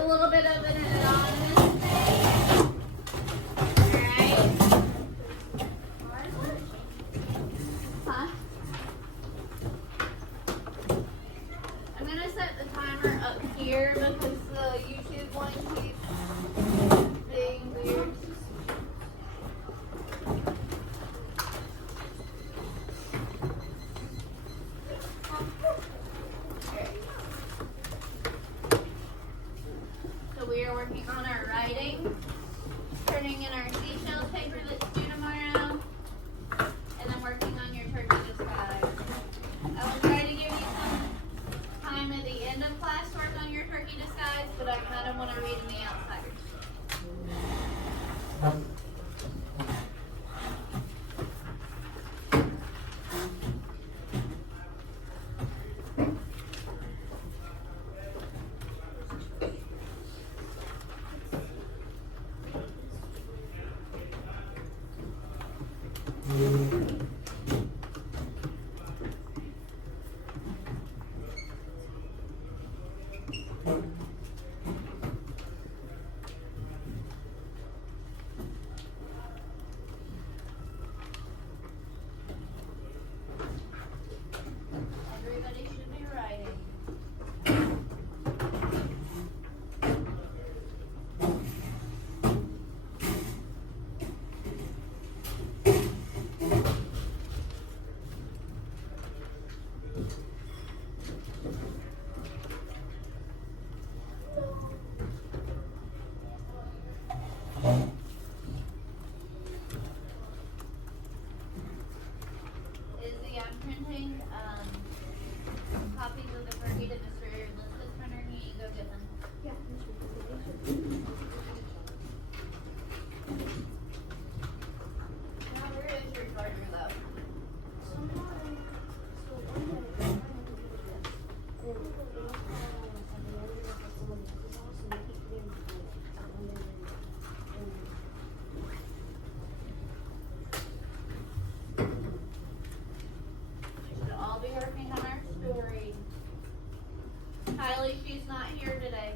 a little bit of an anonymous thing. Alright. Huh? I'm gonna set the timer up here because the YouTube one keeps being weird. So we are working on our writing, turning in our seashells paper that's due tomorrow, and then working on your turkey disguise. I will try to give you some time at the end of class to work on your turkey disguise, but I kind of want to read in the outsiders. Everybody should be writing. Izzy, I'm printing copies of the turkey to Mr. Elizabeth's printer. Can you go get them? Yeah, Now, where is your charger though? We should all be working on our story. Kylie, she's not here today.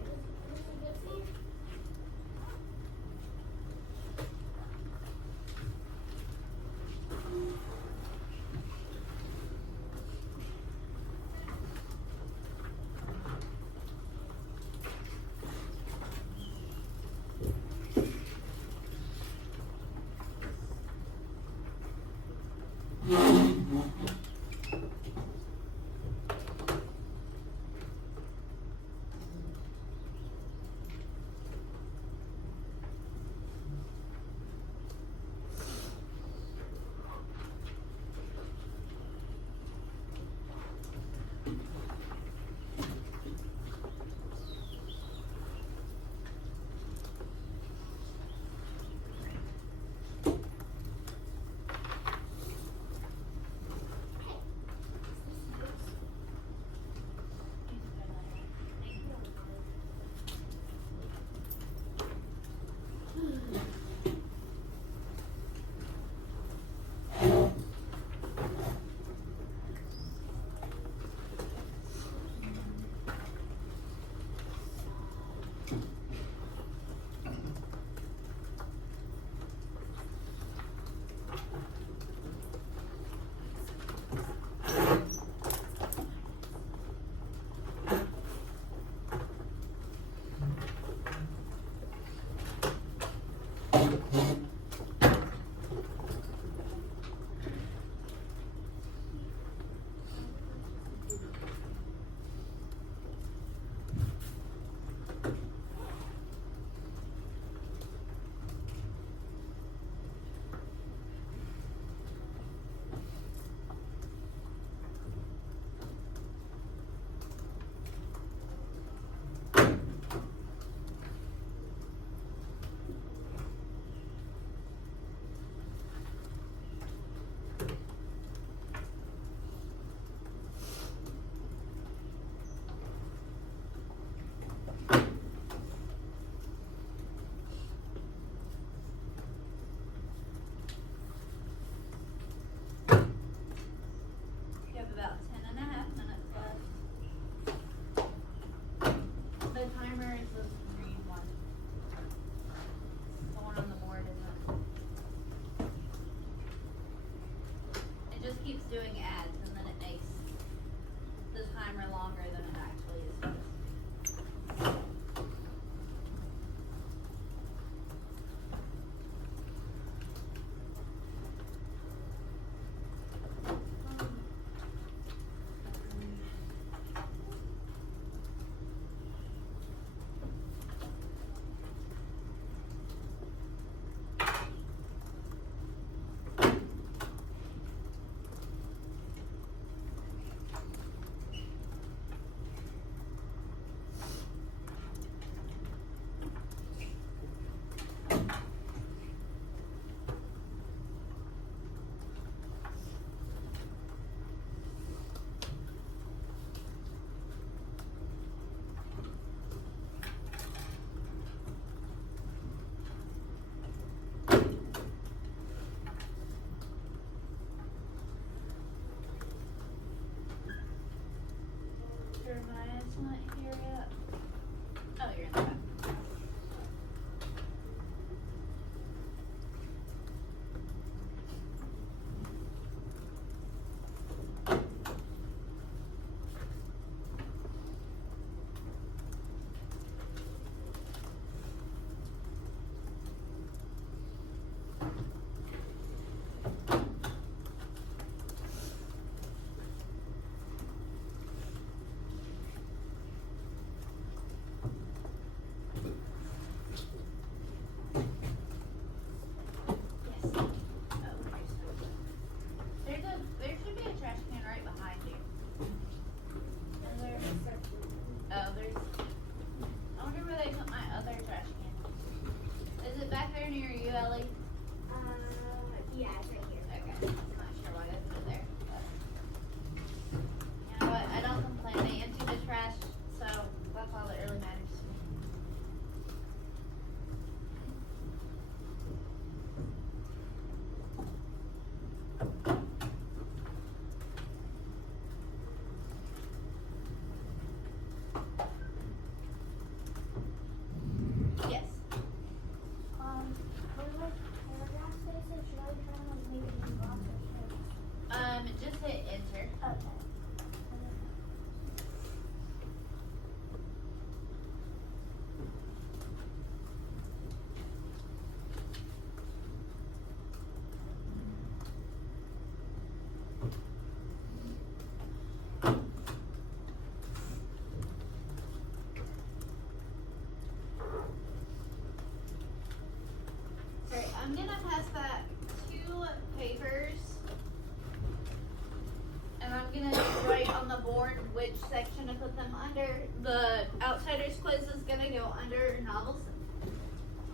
which section to put them under. The Outsiders quiz is gonna go under novels,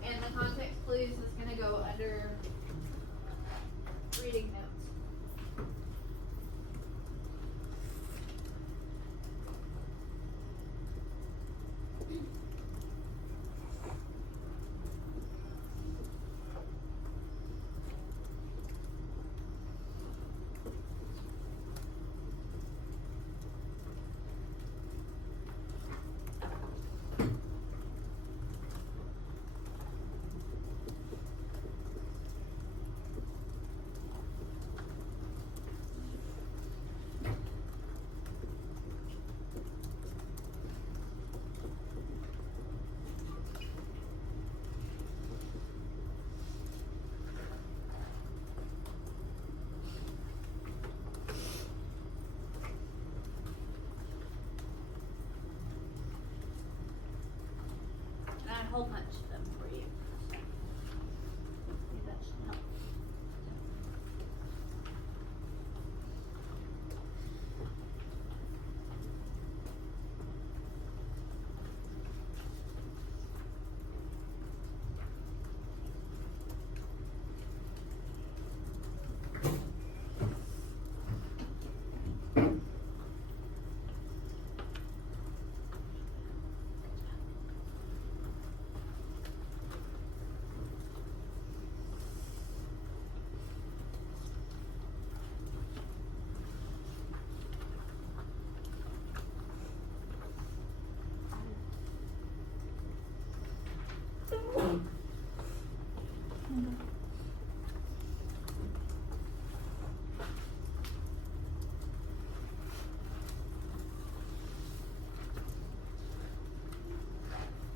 and the context clues is gonna go under reading notes. A whole bunch of them for you. So, maybe that should help.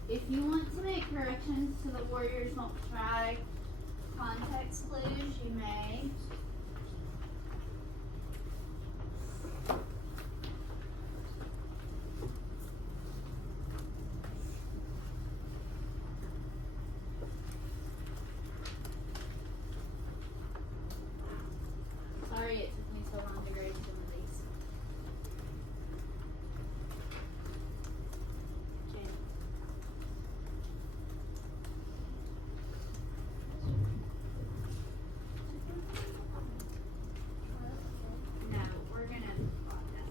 If you want to make corrections to the Warriors Won't Try context clues, you may. Sorry it took me so long to grade some of these. No, we're gonna plot that.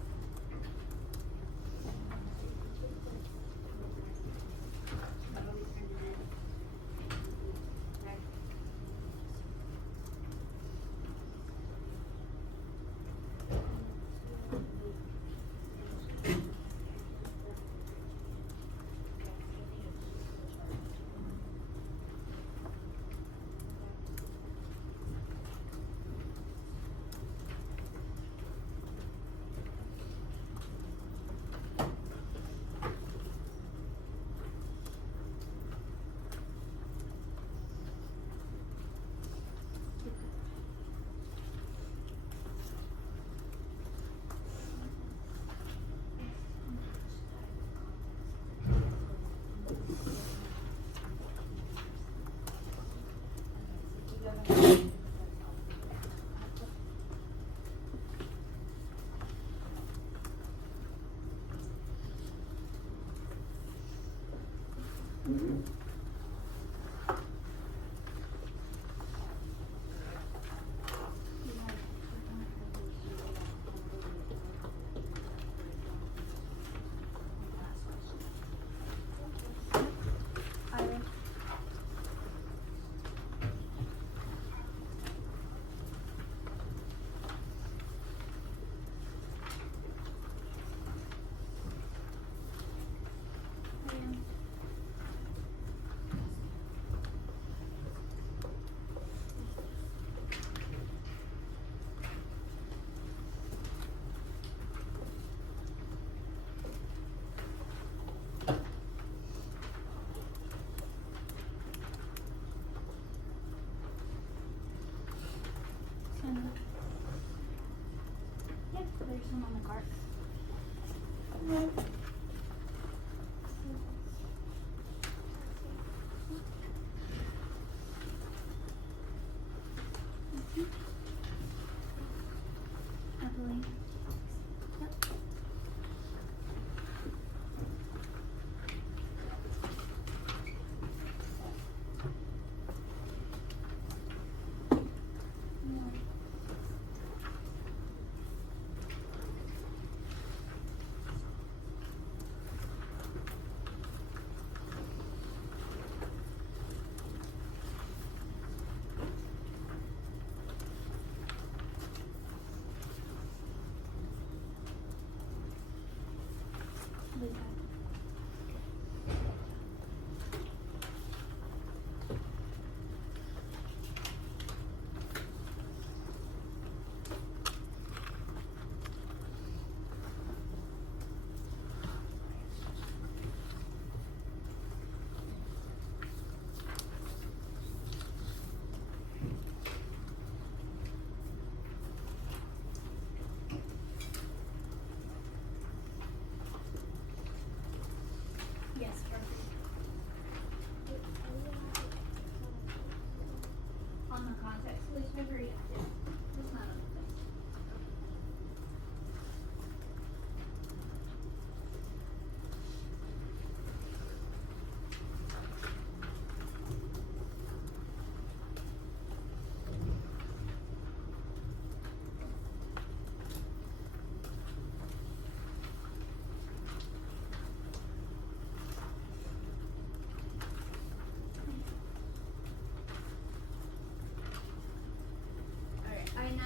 Okay.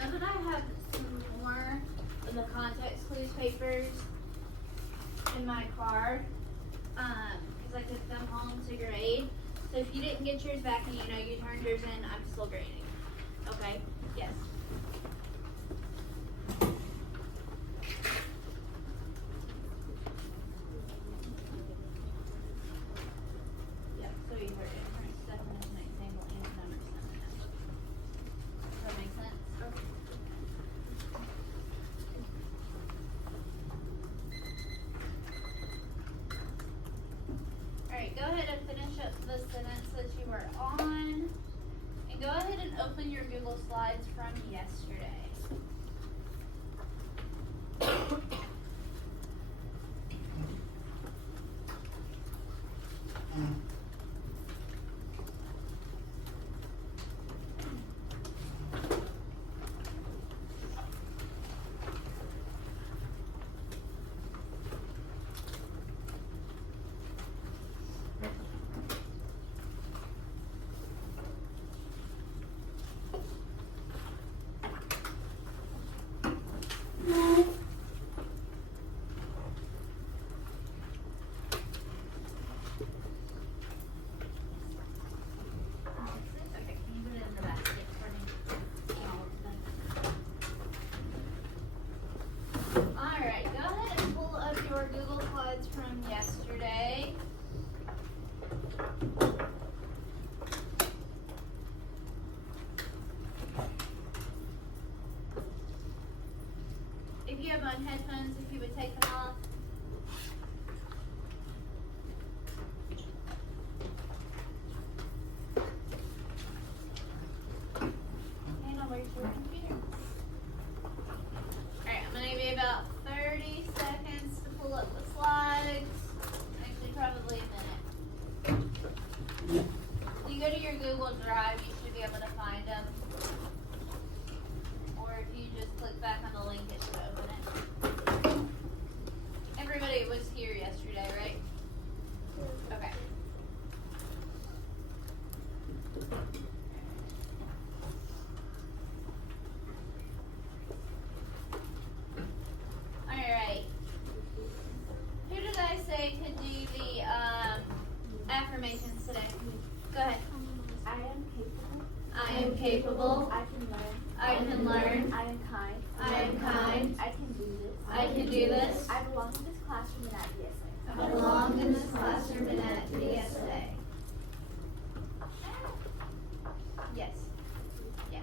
know that I have some more of the context clues papers in my car, because I took them home to grade. So if you didn't get yours back and you know you turned yours in, I'm still grading. Okay? Yes. Yep, so you heard it. Current definition, example, and number synonym. Does that make sense? Okay. Alright, go ahead and finish up the sentence that you were on. And go ahead and open your Google Slides from yesterday. Okay, can you put it in the basket for me? Alright, go ahead and pull up your Google Slides from yesterday. If you have on headphones, if you would take them off. Hannah, where's your computer? Alright, I'm gonna give you about 30 seconds to pull up the slides. Actually, probably a minute. If you go to your Google Drive, you should be able to find them. Or if you just click back on the link, it should open it. Everybody was here yesterday, right? Okay. Alright. Who did I say could do the affirmations today? Go ahead. I am capable. I am capable. I can learn. I can learn. I am kind. I am kind. I can do this. I can do this. I belong in this classroom and at DSA. I belong in this classroom and at DSA. Yes. Yeah.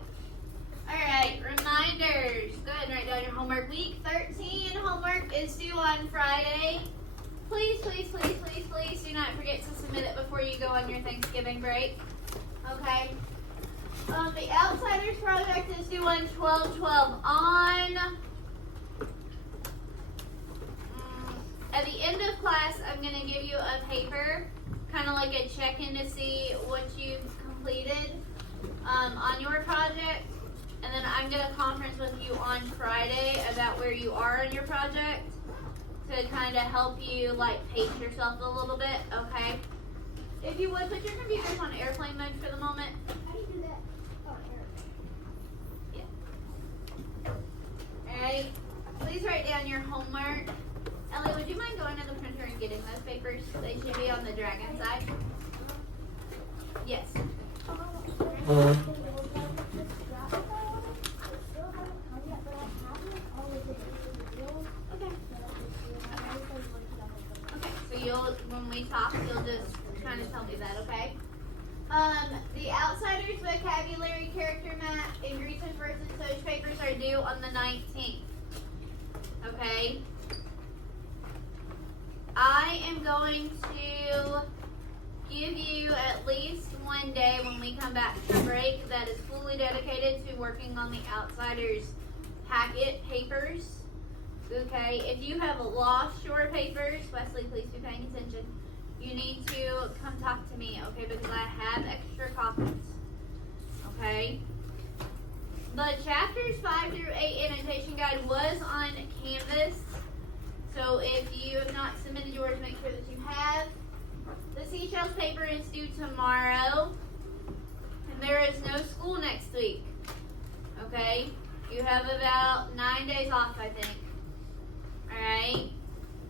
Alright, reminders. Go ahead and write down your homework. Week 13 homework is due on Friday. Please, please, please, please, please do not forget to submit it before you go on your Thanksgiving break. Okay? The Outsiders project is due on 12/12 on. At the end of class, I'm going to give you a paper, kind of like a check-in to see what you've completed on your project. And then I'm going to conference with you on Friday about where you are in your project to kind of help you, like, pace yourself a little bit, okay? If you would, put your computers on airplane mode for the moment. How do you do that? Oh, here. Alright, please write down your homework. Ellie, would you mind going to the printer and getting those papers? They should be on the dragon side. Yes. Okay. Okay, so when we talk, you'll just kind of tell me that, okay? The Outsiders vocabulary character map and research versus Social papers are due on the 19th. Okay? I am going to give you at least one day when we come back from break that is fully dedicated to working on the Outsiders packet papers. Okay? If you have lost your papers, Wesley, please be paying attention. You need to come talk to me, okay? Because I have extra copies. Okay? The chapters 5 through 8 annotation guide was on Canvas. So if you have not submitted yours, make sure that you have. The Seashells paper is due tomorrow. And there is no school next week. Okay? You have about 9 days off, I think. Alright?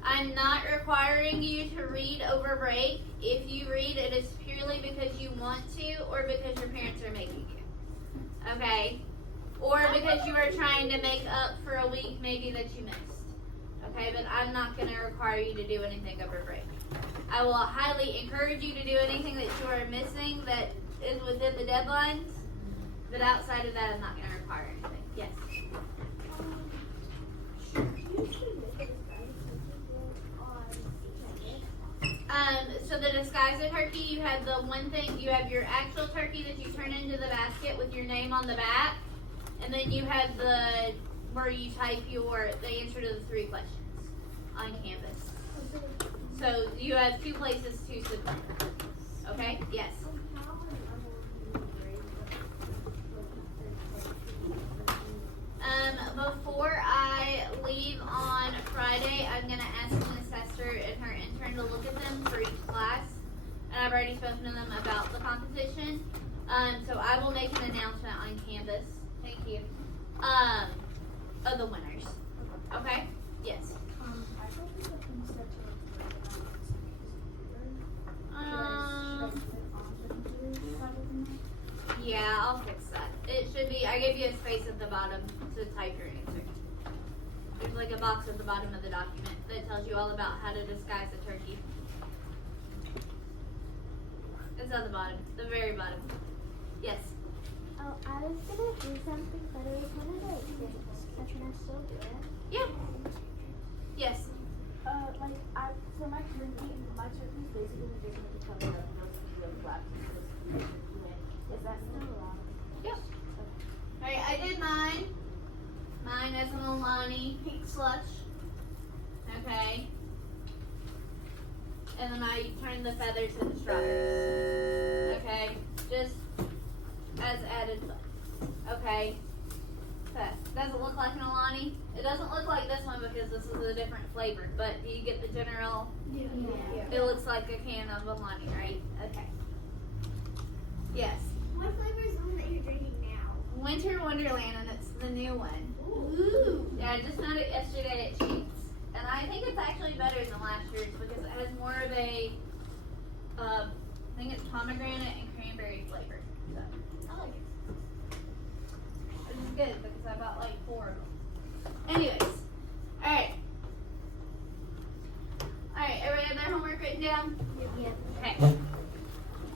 I'm not requiring you to read over break. If you read, it is purely because you want to or because your parents are making you. Okay? Or because you are trying to make up for a week maybe that you missed. Okay, but I'm not going to require you to do anything over break. I will highly encourage you to do anything that you are missing that is within the deadlines, but outside of that, I'm not going to require anything. Yes? So the disguiser turkey, you have the one thing, you have your actual turkey that you turn into the basket with your name on the back, and then you have the, where you type the answer to the 3 questions on Canvas. So you have 2 places to submit. Okay? Yes. Before I leave on Friday, I'm going to ask an assessor and her intern to look at them for each class. And I've already spoken to them about the competition. So I will make an announcement on Canvas. Thank you. Of the winners. Okay? Yes. Yeah, I'll fix that. It should be, I gave you a space at the bottom to type your answer. There's like a box at the bottom of the document that tells you all about how to disguise a turkey. It's at the bottom, the very bottom. Yes? Oh, I was gonna do something, but it was one of those things. So can I still do it? Yeah. Yes. For my turkey is basically just going to cover up those few flaps. Is that still allowed? Yep. Alright, I did mine. Mine is an Alani pink slush. Okay. And then I turned the feathers into strawberries. Okay. Just as added fun. Okay. Does it look like an Alani? It doesn't look like this one because this is a different flavor, but do you get the general? Yeah. It looks like a can of Alani, right? Okay. Yes. What flavor is the one that you're drinking now? Winter Wonderland, and it's the new one. Ooh. Yeah, I just found it yesterday at Sheets. And I think it's actually better than last year's because it has more of a, I think it's pomegranate and cranberry flavor. So, I like it. which is good because I bought like 4 of them. Anyways, alright. Alright, everybody have their homework written down? Yeah. Okay.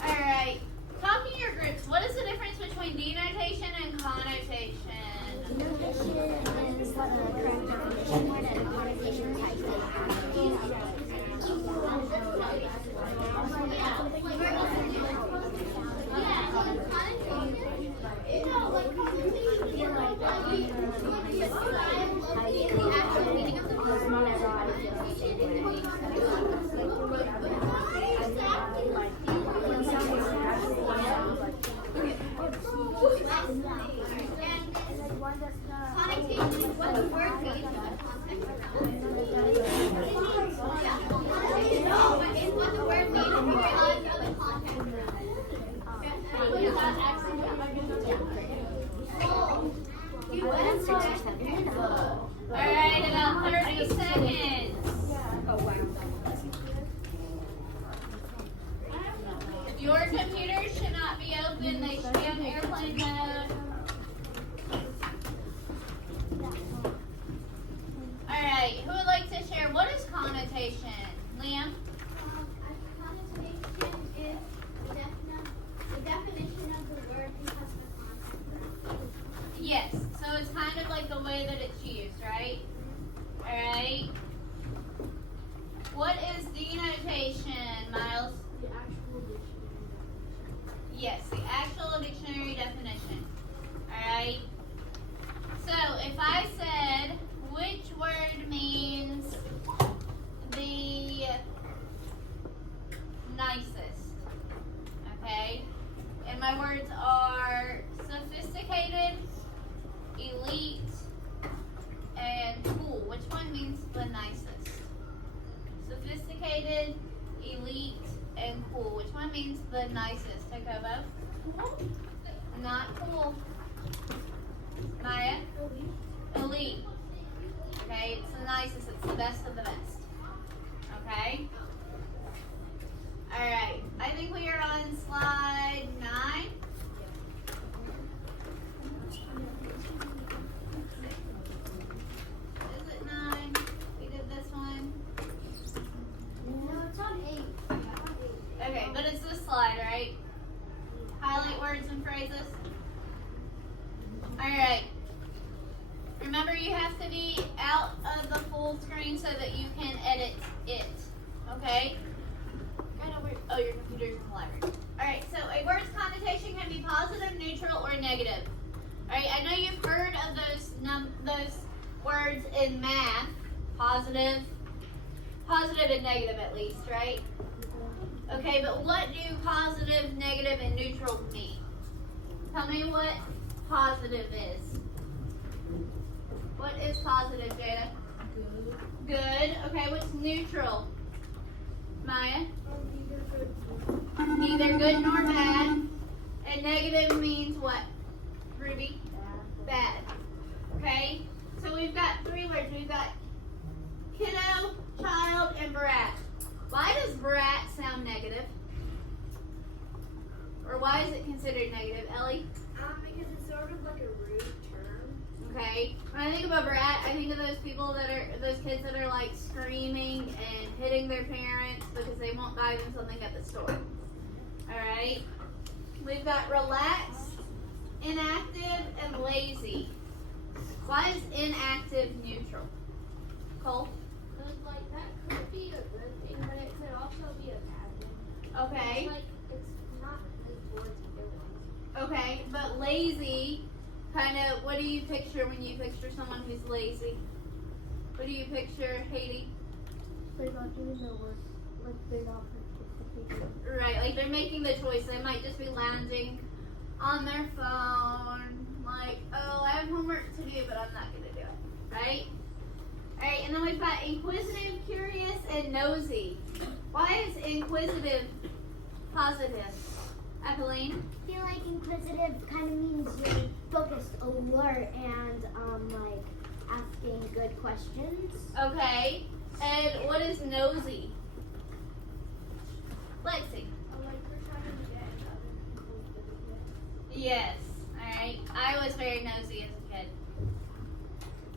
Alright. Talk in your groups. What is the difference between denotation and connotation? Notation is what the correct definition word and connotation type Alright, about 30 seconds. If your computer should not be open, they should be on airplane mode. Alright, who would like to share? What is connotation? Liam? Connotation is the definition of the word because of the context. Yes, so it's kind of like the way that it's used, right? Alright. What is denotation, Miles? The actual dictionary. Yes, the actual dictionary definition. Alright? So, if I said, which word means the nicest? Okay? And my words are sophisticated, elite, and cool. Which one means the nicest? Sophisticated, elite, and cool. Which one means the nicest? Jacobo? Not cool. Maya? Elite. Okay, it's the nicest, it's the best of the best. Okay? Alright, I think we are on slide 9. Is it 9? We did this one. No, it's on 8. Okay, but it's this slide, right? Highlight words and phrases. Alright. Remember, you have to be out of the full screen so that you can edit it. Okay? Right over. Oh, your computer's in the library. Alright, so a word's connotation can be positive, neutral, or negative. Alright, I know you've heard of those words in math. Positive and negative at least, right? Okay, but what do positive, negative, and neutral mean? Tell me what positive is. What is positive, Jada? Good. Okay, what's neutral? Maya? Neither good nor bad. And negative means what? Ruby? Bad. Okay? So we've got 3 words. We've got kiddo, child, and brat. Why does brat sound negative? Or why is it considered negative, Ellie? Because it's sort of like a rude term. Okay. When I think about brat, I think of those kids that are like screaming and hitting their parents because they won't buy them something at the store. Alright. We've got relaxed, inactive, and lazy. Why is inactive neutral? Cole? Like, that could be a good thing, but it could also be a bad thing. Okay. It's like, it's not as towards abilities. Okay, but lazy, kind of, what do you picture when you picture someone who's lazy? What do you picture, Haiti? They're not doing their work. Like, they're not participating. Right, like they're making the choice. They might just be lounging on their phone, like, oh, I have homework to do, but I'm not going to do it. Right? Alright, and then we've got inquisitive, curious, and nosy. Why is inquisitive positive? Apolline? I feel like inquisitive kind of means you're focused, alert, and like asking good questions. Okay. And what is nosy? Lexi? Like we're trying to get other people's business. Yes. Alright. I was very nosy as a kid.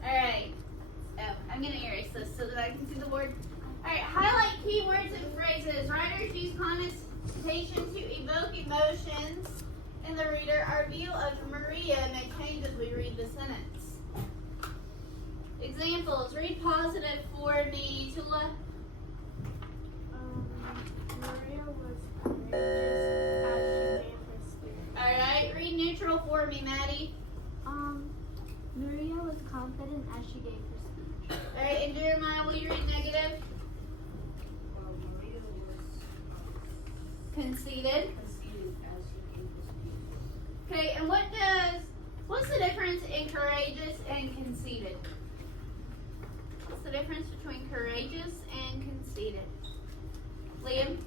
Alright. Oh, I'm going to erase this so that I can see the board. Alright, highlight keywords and phrases. Writers use connotation to evoke emotions in the reader. Our view of Maria may change as we read the sentence. Examples. Read positive for me, Tula. Maria was courageous as she gave her speech. Alright, read neutral for me, Maddie. Maria was confident as she gave her speech. Alright, and Jeremiah, will you read negative? Maria was Conceited. conceited as she gave the speech. Okay, and what's the difference in courageous and conceited? What's the difference between courageous and conceited? Liam?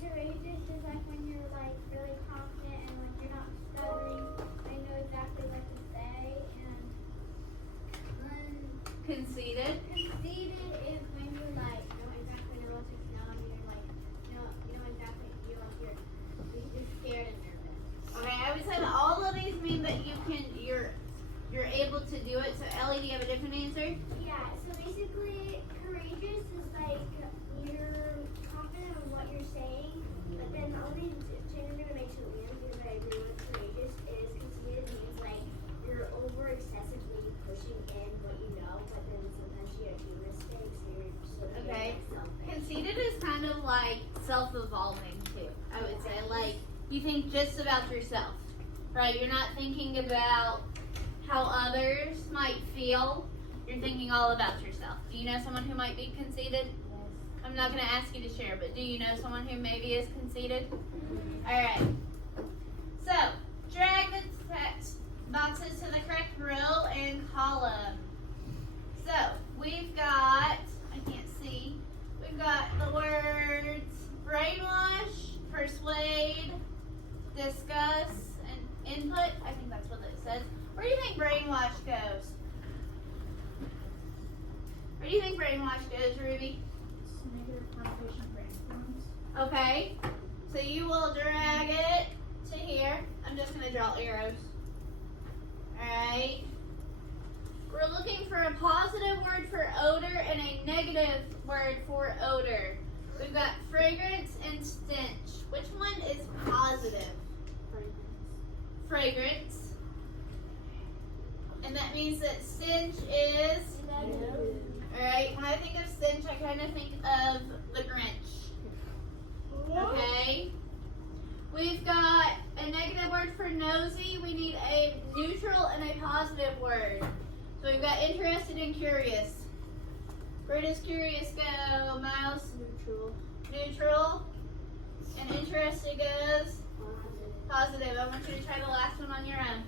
Courageous is like when you're like really confident and like you're not stuttering. I know exactly what to say. And then Conceited. conceited is when you like don't exactly know what to know. You're like you know exactly you're scared and nervous. Okay, I would say that all of these mean that you're able to do it. So Ellie, do you have a different answer? Yeah. So basically, courageous is like you're confident in what you're saying, but then the only change I'm gonna make to Liam because I agree with courageous is conceited means like you're over excessively pushing in what you know, but then sometimes you do mistakes. So you're sort of Okay. getting something. Conceited is kind of like self-evolving too, I would say. Like, you think just about yourself, right? You're not thinking about how others might feel. You're thinking all about yourself. Do you know someone who might be conceited? I'm not going to ask you to share, but do you know someone who maybe is conceited? Alright. So, drag the text boxes to the correct row and column. So, we've got, I can't see, we've got the words brainwash, persuade, discuss, and input. I think that's what it says. Where do you think brainwash goes? Where do you think brainwash goes, Ruby? Negative connotation brainstorms. Okay. So you will drag it to here. I'm just going to draw arrows. Alright. We're looking for a positive word for odor and a negative word for odor. We've got fragrance and stench. Which one is positive? Fragrance. And that means that stench is? Alright, when I think of stench, I kind of think of the Grinch. Okay? We've got a negative word for nosy. We need a neutral and a positive word. So we've got interested and curious. Where does curious go, Miles? Neutral. Neutral. And interested goes? Positive. I want you to try the last one on your own.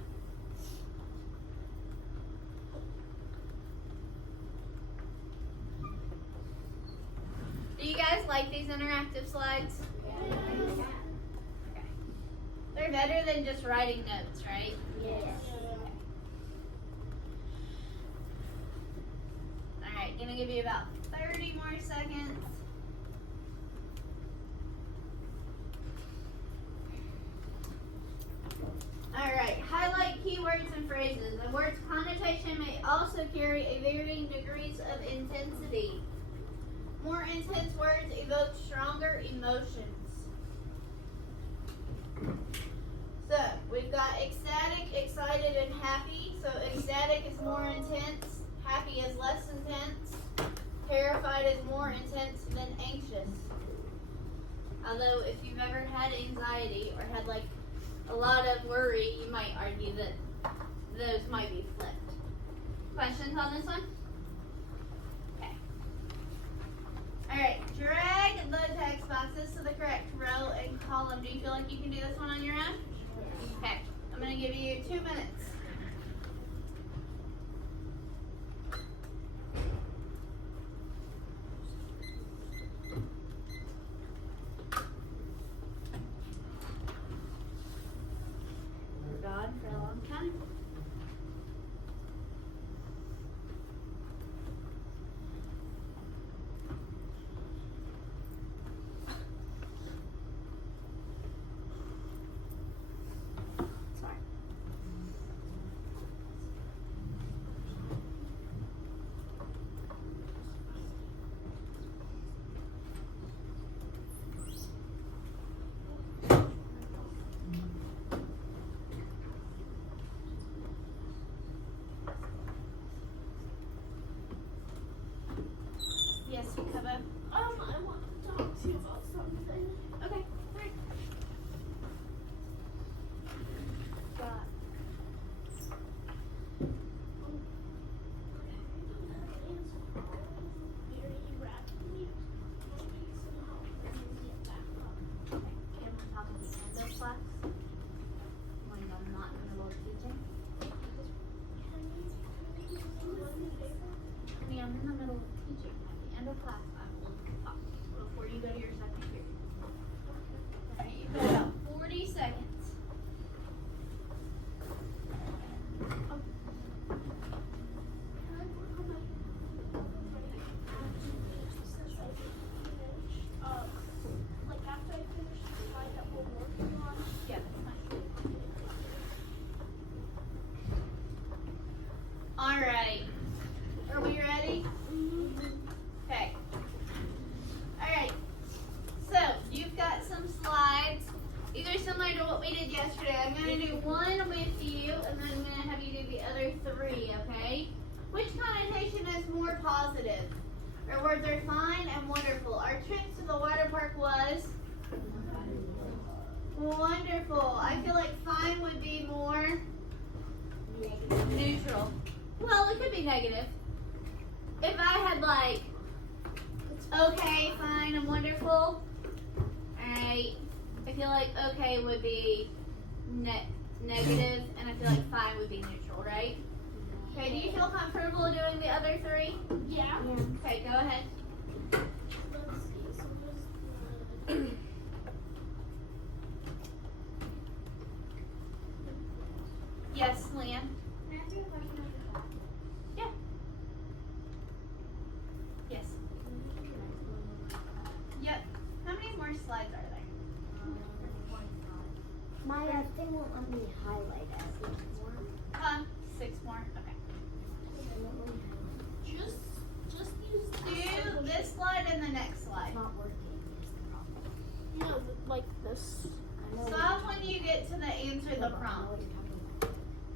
Do you guys like these interactive slides? Okay. They're better than just writing notes, right? Alright, gonna give you about 30 more seconds. Alright, highlight keywords and phrases. A word's connotation may also carry a varying degrees of intensity. More intense words evoke stronger emotions. So, we've got ecstatic, excited, and happy. So, ecstatic is more intense, happy is less intense, terrified is more intense than anxious. Although, if you've ever had anxiety or had like a lot of worry, you might argue that those might be flipped. Questions on this one? Okay. Alright, drag the text boxes to the correct row and column. Do you feel like you can do this one on your own? Okay, I'm going to give you 2 minutes. We're gone for a long time. Sorry. Yes, you cover. I want to talk to you about something. Okay. Alright. Got. Okay, I'm talking to the end of class. When I'm not in the middle of teaching. Honey, I'm in the middle of teaching. At the end of class, I will talk before you go to your second period. Alright, you've got about 40 seconds. Yeah, that's fine. Alright. Are we ready? Okay. Alright. So, you've got some slides. These are similar to what we did yesterday. I'm going to do one with you, and then I'm going to have you do the other 3, okay? Which connotation is more positive? Our words are fine and wonderful. Our trip to the water park was? Wonderful. I feel like fine would be more neutral. Well, it could be negative. If I had like, okay, fine, and wonderful, alright, I feel like okay would be negative, and I feel like fine would be neutral, right? Okay, do you feel comfortable doing the other 3? Yeah. Okay, go ahead. Let's see. So just Yes, Liam. My thing won't let me highlight everyone. Huh? 6 more? Okay. Just do this slide and the next slide. Not working is the problem. You know, like this. I know Stop when you get to the answer the prompt.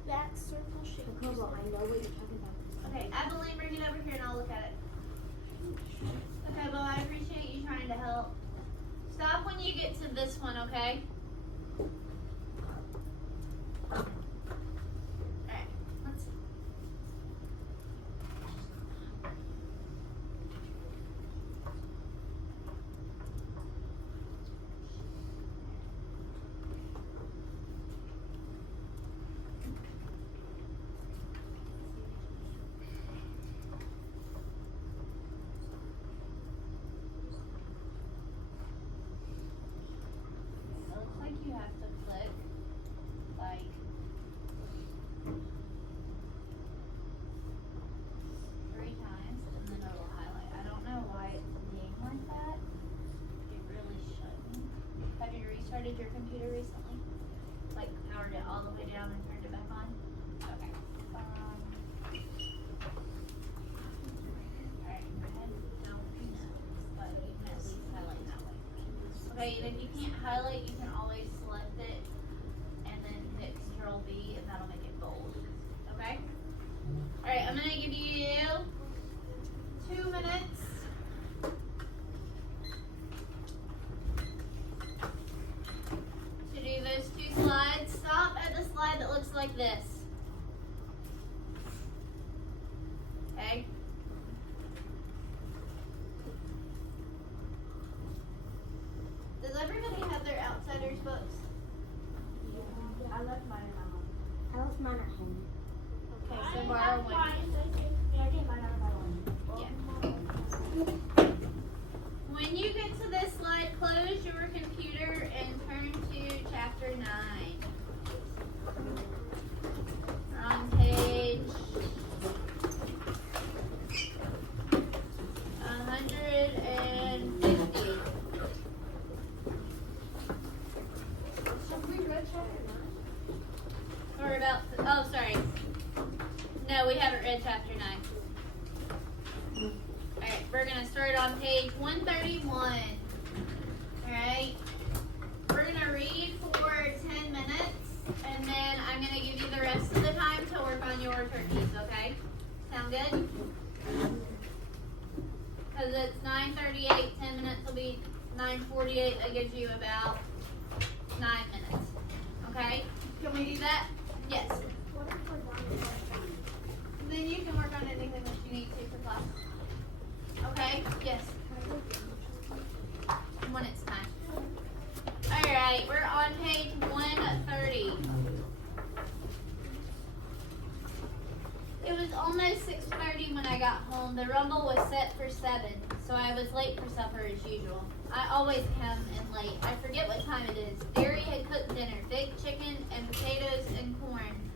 That circle shape. I know what you're talking about. Okay, Abilene, bring it over here and I'll look at it. Okay, well, I appreciate you trying to help. Stop when you get to this one, okay? Alright, let's see. It looks like you have to click, like, 3 times and then it will highlight. I don't know why it's being like that. It really shouldn't. Have you restarted your computer recently? Like, powered it all the way down and turned it back on? Okay. Alright, go ahead. No, but you can at least highlight that way. Okay, and if you can't highlight, you can always select it and then hit Control V and that'll make it bold. Okay? Alright, I'm gonna give you 2 minutes. To do those 2 slides. Stop at the slide that looks like this. Okay? Does everybody have their Outsiders books? I left mine in my home. I left mine at home. Okay, so borrow one. When you get to this slide, close your computer and turn to chapter 9. We're on page 150. Have we read chapter 9? We're about, oh, sorry. No, we haven't read chapter 9. Alright, we're going to start on page 131. Alright? We're going to read for 10 minutes, and then I'm going to give you the rest of the time to work on your turkeys, okay? Sound good? Because it's 9:38, 10 minutes will be 9:48. That gives you about 9 minutes. Okay? Can we do that? Yes. What if we're done with that? Then you can work on anything that you need to for class. Okay? Yes. When it's time. Alright, we're on page 130. It was almost 6:30 when I got home. The rumble was set for 7, so I was late for supper as usual. I always come in late. I forget what time it is. Derry had cooked dinner, baked chicken and potatoes and corn.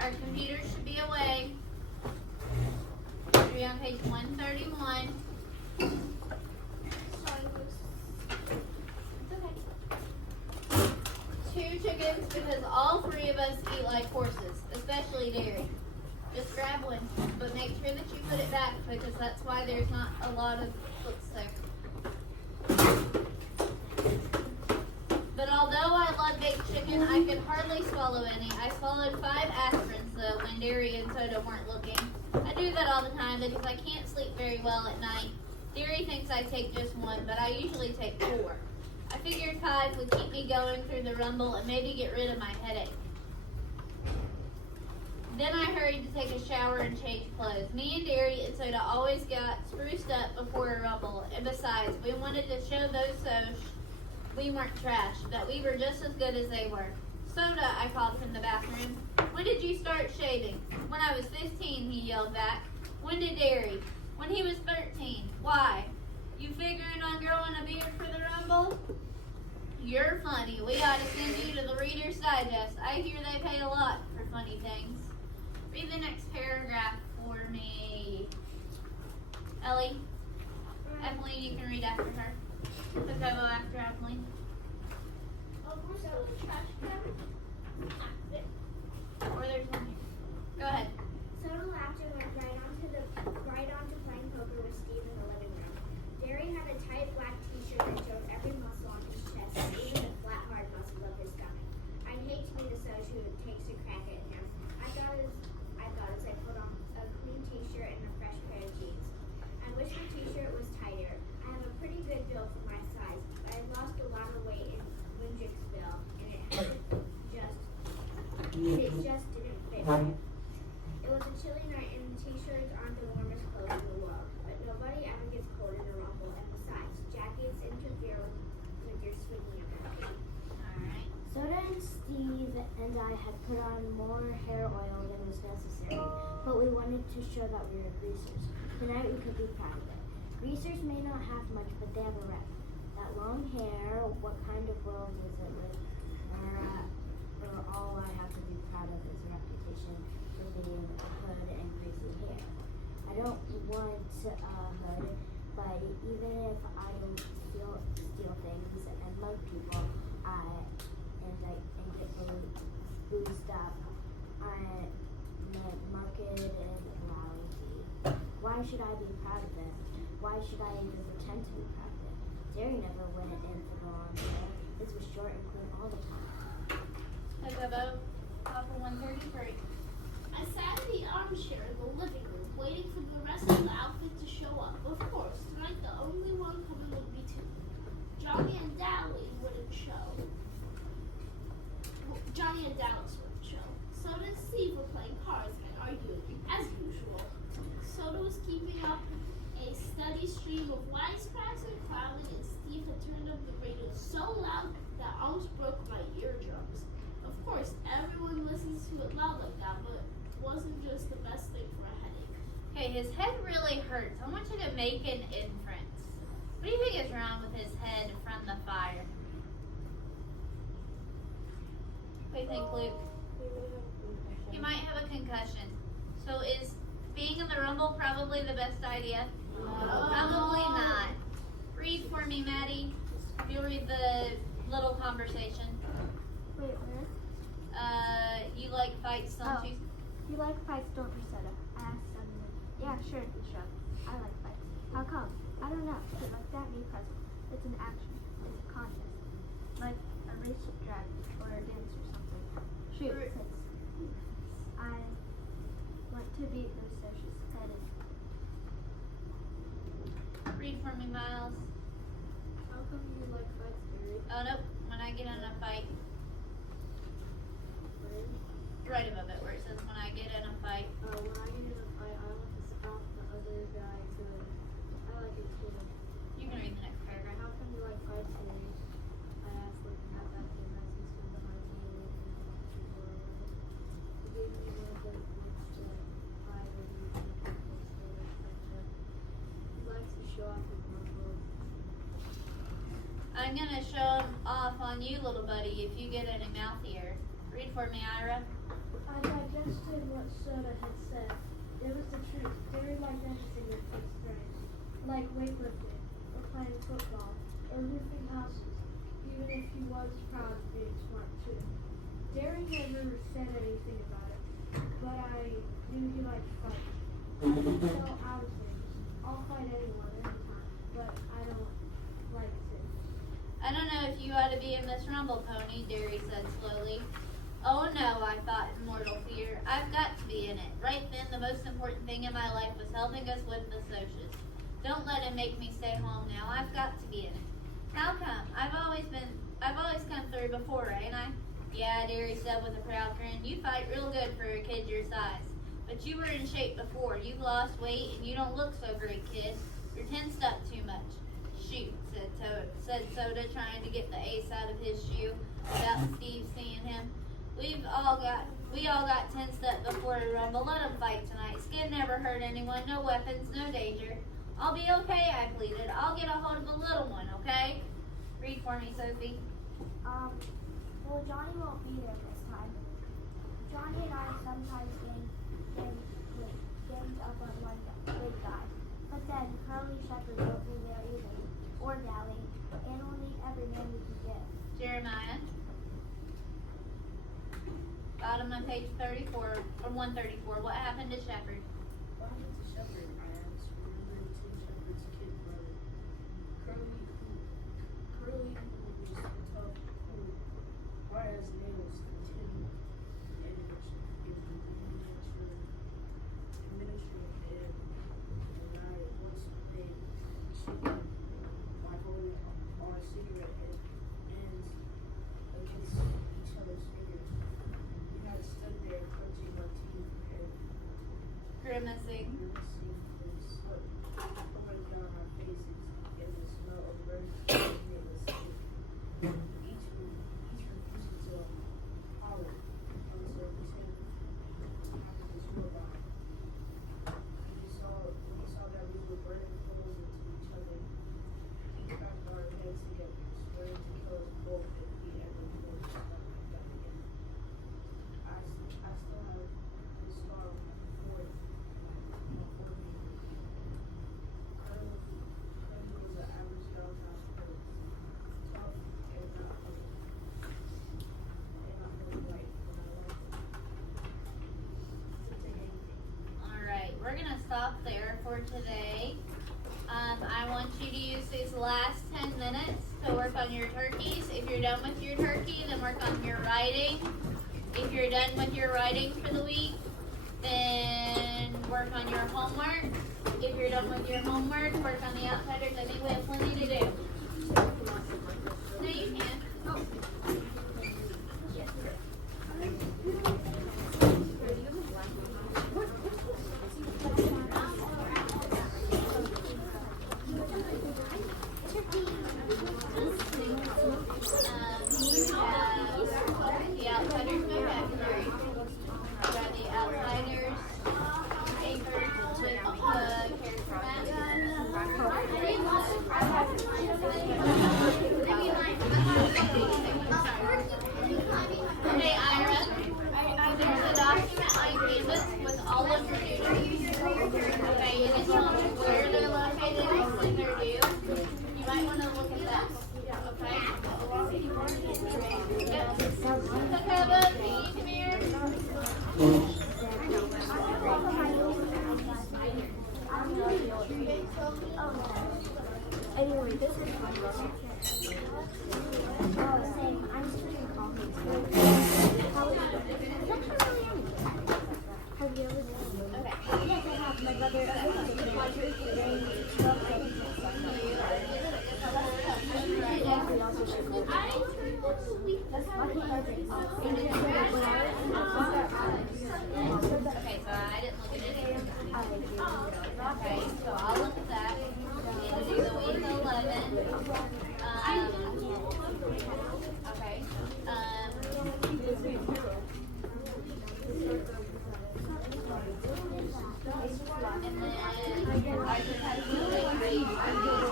Our computer should be away. Should be on page 131. It's okay. 2 chickens because all 3 of us eat like horses, especially Derry. Just grab one, but make sure that you put it back because that's why there's not a lot of books there. But although I love baked chicken, I could hardly swallow any. I swallowed 5 aspirins though when Derry and Soda weren't looking. I do that all the time because I can't sleep very well at night. Derry thinks I take just 1, but I usually take 4. I figured 5 would keep me going through the rumble and maybe get rid of my headache. Then I hurried to take a shower and change clothes. Me and Derry and Soda always got spruced up before a rumble, and besides, we wanted to show those Soch we weren't trash, that we were just as good as they were. Soda, I called from the bathroom. When did you start shaving? When I was 15, he yelled back. When did Derry? When he was 13. Why? You figuring on growing a beard for the rumble? You're funny. We ought to send you to the Reader's Digest. I hear they pay a lot for funny things. Read the next paragraph for me. Ellie? Evelyn, you can read after her. Cocoa after Evelyn. So, trash can It was a chilly night and the t-shirts aren't the warmest clothes in the world. But nobody ever gets cold in a rumble. And besides, jackets interfere with your swinging ability. Alright. Soda and Steve and I had put on more hair oil than was necessary, but we wanted to show that we were greasers. Tonight we could be proud of it. Greasers may not have much, but they have a rep. That long hair, what kind of world is it with? Or all I have to be proud of is a reputation for being a hood and greasy hair. I don't want a hood, but even if I don't steal things and mug people, and get boozed up, I market and lousy. Why should I be proud of it? Why should I even pretend to be proud of it? Jerry never went in for the long hair. His was short and clean all the time. Let's go vote. Call for 133. I sat in the armchair in the living room, waiting for the rest of the outfit to show up. Of course, tonight the only one coming would be two. Johnny and Dally wouldn't show. Johnny and Dallas wouldn't show. Soda and Steve were playing cards and arguing, as usual. Soda was keeping up a steady stream of wisecracks and clowning, and Steve had turned up the radio so loud that I almost broke my eardrums. Of course, everyone listens to it loud like that, but it wasn't just the best thing for a headache. Okay, his head really hurts. I want you to make an inference. What do you think is wrong with his head from the fire? What do you think, Luke? He might have a concussion. So is being in the rumble probably the best idea? Probably not. Read for me, Maddie. You'll read the little conversation. Wait, where? You like fights, don't you? You like fights, don't you, Soda? I asked suddenly. Yeah, sure, he shrugged. I like fights. How come? I don't know. But like that me puzzle. It's an action. It's a contest. Like a race track or a dance or something. Shoot, since I want to beat those socials headed. Read for me, Miles. How come you like fights, Gary? Oh, nope. When I get in a fight. Right above it where it says when I get in a fight. When I get in a fight, I want to stop the other guy good. I like it too. You can read the next paragraph. How come you like fights, Gary? I asked, looking at that thing that seems to behind me and he gave me one of those looks that I really He likes to show off his muscles. I'm gonna show him off on you, little buddy, if you get any mouthier. Read for me, Ira. I digested what Soda had said. It was the truth. Jerry liked anything that takes strength, like weightlifting, or playing football, or roofing houses, even if he was proud of being smart too. Jerry never said anything about it, but I knew he liked fighting. I can tell out of things. I'll fight anyone, anytime, but I don't like to. I don't know if you ought to be in this rumble, Pony, Derry said slowly. Oh no, I thought in mortal fear. I've got to be in it. Right then, the most important thing in my life was helping us with the socials. Don't let him make me stay home now. I've got to be in it. How come? I've always come through before, ain't I? Yeah, Derry said with a proud grin. You fight real good for a kid your size. But you were in shape before. You've lost weight and you don't look so great, kid. You're tensed up too much. Shoot, said Soda, trying to get the ace out of his shoe without Steve seeing him. We all got tensed up before a rumble. Let 'em fight tonight. Skin never hurt anyone. No weapons, no danger. I'll be okay, I pleaded. I'll get a hold of the little one, okay? Read for me, Sophie. Well, Johnny won't be there this time. Johnny and I sometimes gamed up on one big guy. But then Carly Shepherd won't be there either. Or Dally. And we'll need every man we can get. Jeremiah. Bottom of page 34, or 134. What happened to Shepherd? What happened to Shepherd? I asked, remembering Tim Shepherd's kid brother. Curly, who was tough, cool, hard as nails, and Tim, the editor, gives me the administrative head, and I once paid chicken by holding our cigarette ends against each other's fingers. We had stood there crunching our teeth. each refusing to holler until the 10 applicants were by. When he saw that we were burning holes into each other, he clapped our hands together, swearing to kill us both if we ever forced stuff like that again. I still have this scar on my forehead. Curly was an average downtown girl, tough and not really white, but I liked it. To take anything. Alright, we're gonna stop there for today. I want you to use these last 10 minutes to work on your turkeys. If you're done with your turkey, then work on your writing. If you're done with your writing for the week, then work on your homework. If you're done with your homework, work on the outsiders. I think we have plenty to do. No, you can. Oh. The outsiders vocabulary. We got the outsiders anchored with the Okay, Ira. There's a document on Canvas with all of your duties. Okay, and it tells you where they're located and when they're due. You might want to look at that. Okay? Yep. Sakaba, can you come here? Anyway, this is fun. Oh, same. I'm studying coffee. How is it? It's actually really yummy. Have you ever done it? Okay. Yes, I have. My brother Okay, so I didn't look at it. Okay, so I'll look at that. And do the week 11. Okay. And then I just had a feeling but I will.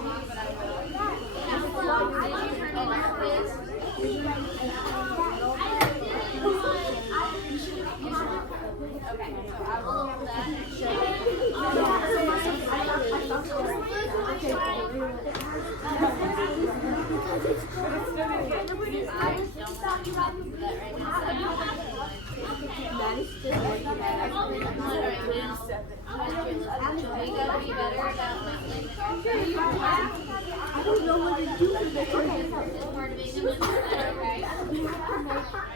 Did you turn in our quiz? Okay, so I will look at that and I don't know what to do with it. It's part of being a member, okay?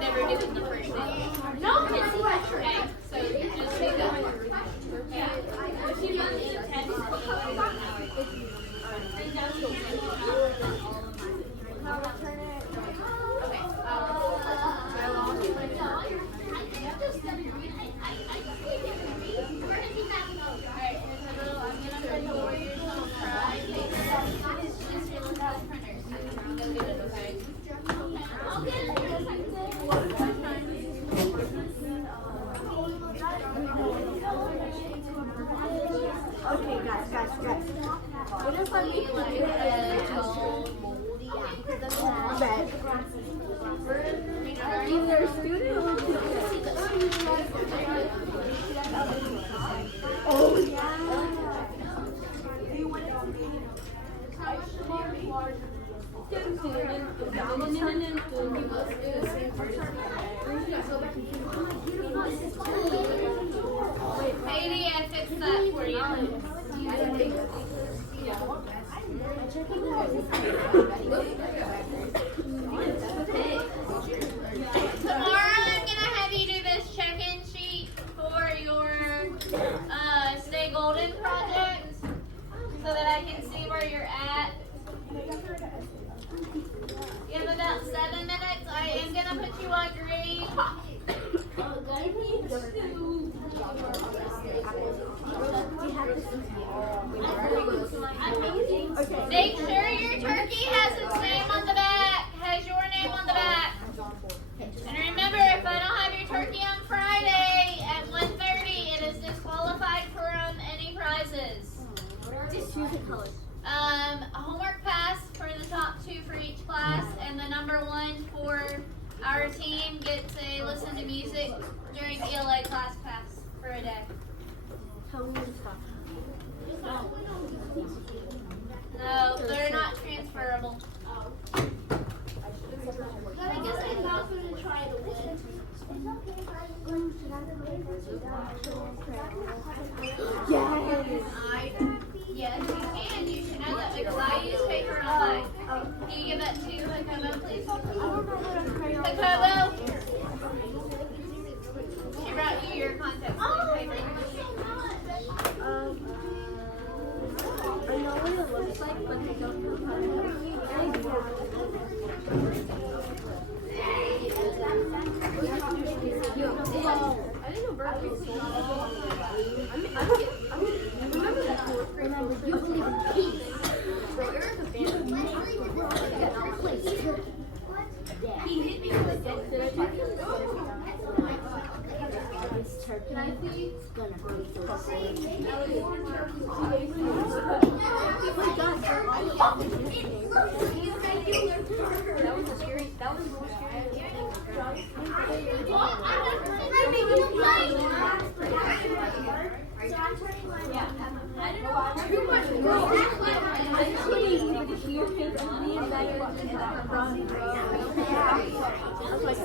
Never do it the first day. No, okay, so you just do that. Okay, guys. What if I make either student or oh yeah. Katie, I fixed that for you. Tomorrow I'm gonna have you do this check-in sheet for your Stay Golden project so that I can see where you're at. You have about 7 minutes. I am gonna put you on green. Make sure your turkey has its name on the back, has your name on the back. And remember, if I don't have your turkey on Friday at 1:30, it is disqualified from any prizes. A homework pass for the top 2 for each class, and the number 1 for our team gets a listen to music during ELA class pass for a day. No, they're not transferable. But I guess I'm not going to try to win. Yes, you can. You should know that because I use paper on mine. Can you give that to Jacobo, please? Jacobo! She brought you your context paper. I know what it looks like, but I don't know how to I didn't know birthdays. Remember, you believe in peace. So Erica He hit me with Can I see? It's gonna be so sick. That was more scary. I don't know. Too much I was like,